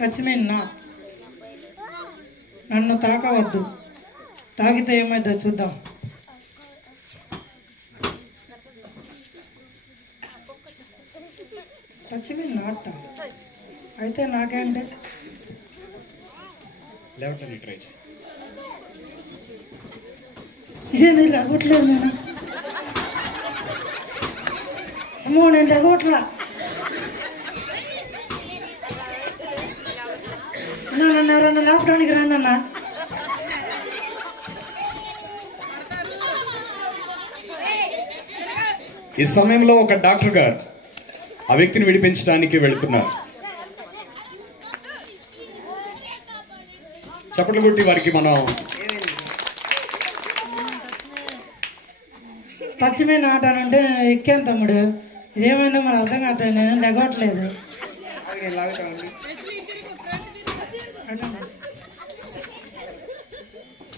Touch నా. నన్ను తాకవద్దు. తాకితే ఏమైందో చూద్దాం. Touch me not. అయితే నాకేంటి? ఇదేంది లగొట్లేదు నేను. అమ్మో నేను లగొట్లా అన్నా నన్ను ఎవరన్నా లేపడానికి రండి అన్న ఈ సమయంలో ఒక డాక్టర్ గారు ఆ వ్యక్తిని విడిపించడానికి వెళుతున్నారు. చప్పట్లు కొట్టి వారికి మనం టచ్ మీ నాట్ అని అంటే నేను ఎక్కాను తమ్ముడు. ఇదేమైందో మరి అర్థం కావట్లేదు నేను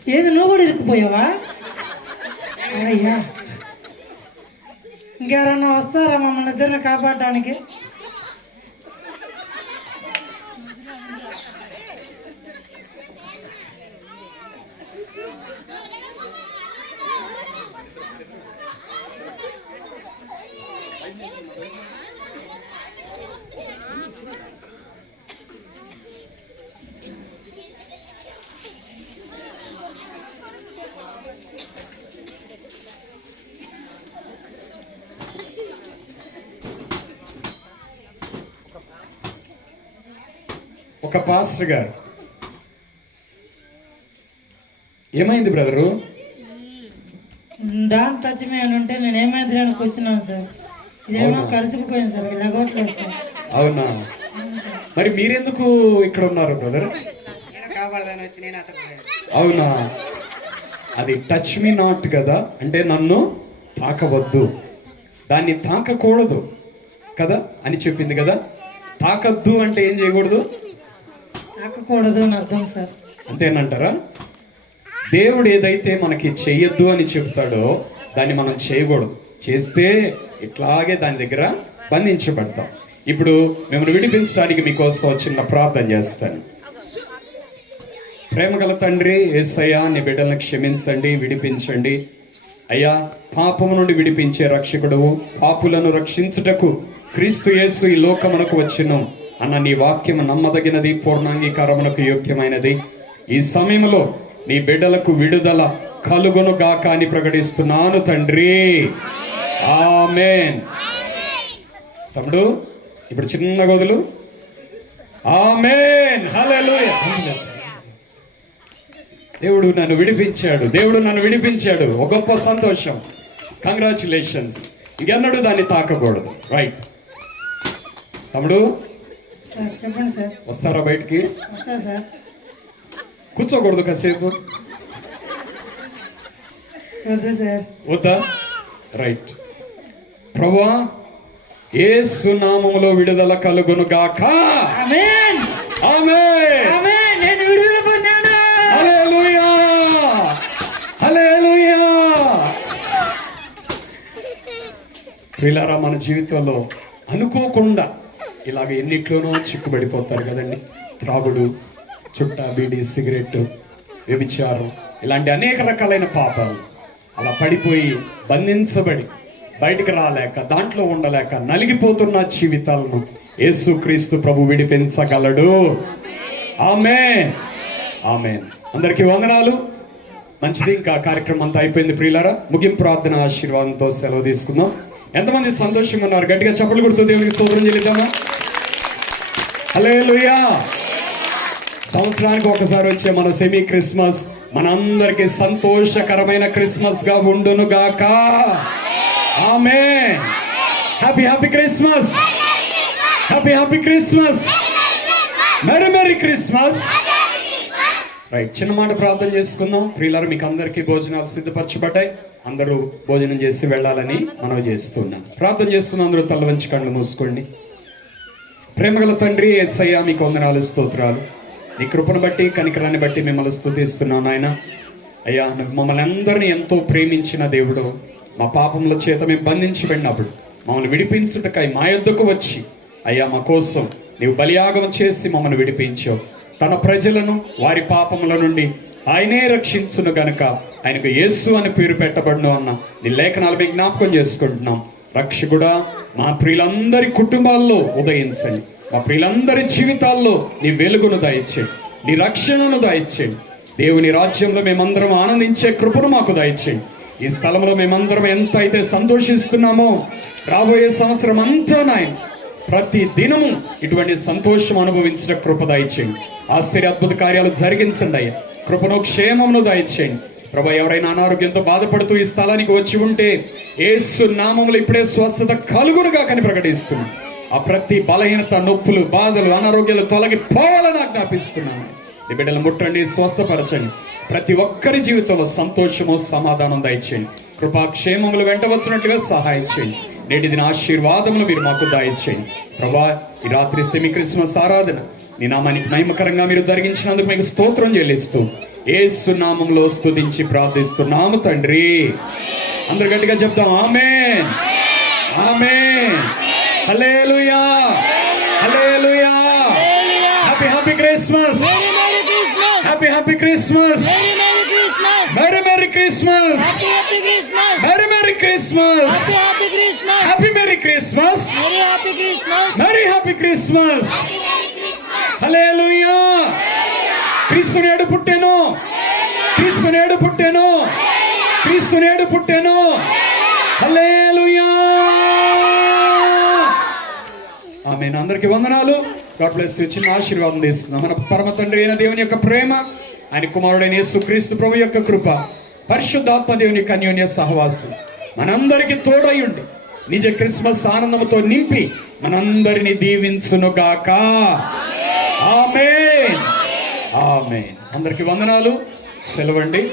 లెగవట్లేదు ఏది నువ్వు కూడా ఇరుక్కుపోయావా అయ్యా ఇంకెవరన్నా వస్తారా మమ్మల్ని ఇద్దరిని కాపాడడానికి ఒక పాస్టర్ గారు. ఏమైంది బ్రదరు? దాని టచ్ మీ అని ఉంటే నేను ఏమైంది అని కూర్చున్నాను సార్. ఇదేమో? కలుసుకుపోయింది సార్ లెగవట్లేదు సార్. అవునా? మరి మీరెందుకు ఇక్కడ ఉన్నారు బ్రదర్? అవునా? అది టచ్ మీ నాట్ కదా? అంటే నన్ను తాకవద్దు. దాన్ని తాకకూడదు కదా? అని చెప్పింది కదా? తాకద్దు అంటే ఏం చేయకూడదు? తాకకూడదు అని అర్థం సార్. అంతేనంటారా? దేవుడు ఏదైతే మనకి చెయ్యొద్దు అని చెప్తాడో దాన్ని మనం చేయకూడదు. చేస్తే ఇట్లాగే దాని దగ్గర బంధించబడతాం. ఇప్పుడు మిమ్మల్ని విడిపించడానికి మీకోసం చిన్న ప్రార్థన చేస్తాను. ప్రేమగల తండ్రి ఏసయ్యా నీ బిడ్డలను క్షమించండి విడిపించండి. అయ్యా పాపము నుండి విడిపించే రక్షకుడు పాపులను రక్షించుటకు క్రీస్తు యేసు ఈ లోకమునకు వచ్చినాం. అన్న నీ వాక్యం నమ్మదగినది పూర్ణాంగీకారమునకు యోగ్యమైనది. ఈ సమయంలో నీ బిడ్డలకు విడుదల కలుగును గాక అని ప్రకటిస్తున్నాను తండ్రి. ఆమేన్. తమ్ముడు ఇప్పుడు చిన్న గదులు. ఆమెన్. దేవుడు నన్ను విడిపించాడు దేవుడు నన్ను విడిపించాడు. ఒక గొప్ప సంతోషం. కంగ్రాచులేషన్స్ ఇంకెన్నడూ దాన్ని తాకకూడదు. రైట్ తమ్ముడు చెప్పండి సార్. వస్తారా బయటికి? వస్తా సార్. కూర్చోకూడదు కాసేపు. వద్దు సార్? వద్దా? రైట్. ప్రభా యేసు నామములో విడుదల కలుగును గాక ప్రియులారా మన జీవితంలో అనుకోకుండా ఇలాగ ఎన్నిట్లోనో చిక్కుబడిపోతారు కదండి. త్రాగుడు చుట్ట బీడి సిగరెట్ వ్యభిచారం ఇలాంటి అనేక రకాలైన పాపాలు. అలా పడిపోయి బంధించబడి బయటికి రాలేక దాంట్లో ఉండలేక నలిగిపోతున్న జీవితాలను యేసుక్రీస్తు ప్రభు విడిపించగలడు. ఆమె ఆమె అందరికీ వందనాలు. మంచిది ఇంకా కార్యక్రమం అంతా అయిపోయింది ప్రియులారా. ముగింపు ప్రార్థన ఆశీర్వాదంతో సెలవు తీసుకుందాం. ఎంతమంది సంతోషంగా ఉన్నారు? గట్టిగా చప్పలు కొడుతూ దేవునికి స్తోత్రం చెల్లిద్దామా? హల్లెలూయా. సంవత్సరానికి ఒకసారి వచ్చే మన సెమీ క్రిస్మస్ మనందరికీ సంతోషకరమైన క్రిస్మస్గా ఉండును గాక ఆమె. Happy happy Christmas. Happy happy Christmas. Merry merry Christmas. Right చిన్న మాట ప్రార్థన చేసుకుందాం. ప్రియులారు మీకు అందరికీ భోజనాలు సిద్ధపరచబడ్డాయి. అందరూ భోజనం చేసి వెళ్ళాలని మనం చేస్తున్నాం. ప్రార్థన చేసుకుందాం అందరూ తల వంచి కళ్ళు మూసుకోండి. ప్రేమగల తండ్రి ఎస్ఐయా మీకు వందనాలు స్తోత్రాలు. నీ కృపను బట్టి కనికరాన్ని బట్టి మిమ్మల్ని స్థుతిస్తున్నాను ఆయన అయ్యా మమ్మల్ని అందరినీ ఎంతో ప్రేమించిన దేవుడు. మా పాపముల చేత మేము బంధించబడినప్పుడు మమ్మల్ని విడిపించుటకై మా యొద్దకు వచ్చి అయ్యా మా కోసం నీవు బలియాగం చేసి మమ్మల్ని విడిపించావు. తన ప్రజలను వారి పాపముల నుండి ఆయనే రక్షించును గనుక ఆయనకు యేసు అని పేరు పెట్టబడును అన్న నీ లేఖనాలు మీ జ్ఞాపకం చేసుకుంటున్నాం. రక్షకుడా మా ప్రియులందరి కుటుంబాల్లో ఉదయించండి. మా ప్రియులందరి జీవితాల్లో నీ వెలుగును దయచేయండి నీ రక్షణను దయచేయండి దేవుని రాజ్యంలో మేమందరం ఆనందించే కృపను మాకు దయచేయండి ఈ స్థలంలో మేమందరం ఎంత అయితే సంతోషిస్తున్నామో రాబోయే సంవత్సరం అంతా నాయన ప్రతి దినము ఇటువంటి సంతోషం అనుభవించిన కృప దయచేయండి ఆశ్చర్య అద్భుత కార్యాలు జరిగించండి అయ్యా. కృపను క్షేమమును దయచేయండి ప్రభా ఎవరైనా అనారోగ్యంతో బాధపడుతూ ఈ స్థలానికి వచ్చి ఉంటే ఏసు నామములు ఇప్పుడే స్వస్థత కలుగురుగా కని ప్రకటిస్తున్నాను. ఆ ప్రతి బలహీనత నొప్పులు బాధలు అనారోగ్యాలు తొలగిపోవాలని ఆజ్ఞాపిస్తున్నాను. ఈ బిడ్డలు ముట్టండి స్వస్థపరచండి. ప్రతి ఒక్కరి జీవితంలో సంతోషము సమాధానం దయచేయండి. కృపాక్షేమములు వెంట వచ్చినట్లుగా సహాయం చేయండి. నేటి దిన ఆశీర్వాదములు మీరు మాకు దయచేయండి. ప్రభా ఈ రాత్రి సెమీ క్రిస్మస్ ఆరాధన. నీ నామానికి మహిమకరంగా మీరు జరిగించినందుకు మీకు స్తోత్రం చెల్లిస్తూ ఏసు నామంలో స్తుతించి ప్రార్థిస్తున్నాము తండ్రి. అందరు గట్టిగా చెప్తాం ఆమె ఆమె hallelujah. Hallelujah. Happy happy Christmas. Happy happy Christmas. Merry merry Christmas. Merry merry Christmas. Happy merry Christmas. Merry happy Christmas. Hallelujah. క్రీస్తు నేడు పుట్టెను. క్రీస్తు నేడు పుట్టెను. క్రీస్తు నేడు పుట్టెను. ఆమె అందరికి వందనాలు. God bless you. ఆశీర్వాదం తీస్తున్నాం. మన పరమ తండ్రి అయిన దేవుని యొక్క ప్రేమ ఆయన కుమారుడైన యేసుక్రీస్తు ప్రభు యొక్క కృప పరిశుద్ధాత్మ దేవుని కన్యోన్య సహవాసం మనందరికి తోడై నిజ క్రిస్మస్ ఆనందముతో నింపి మనందరినీ దీవించునుగాక. ఆమె ఆమె అందరికి వందనాలు. సెలవండి.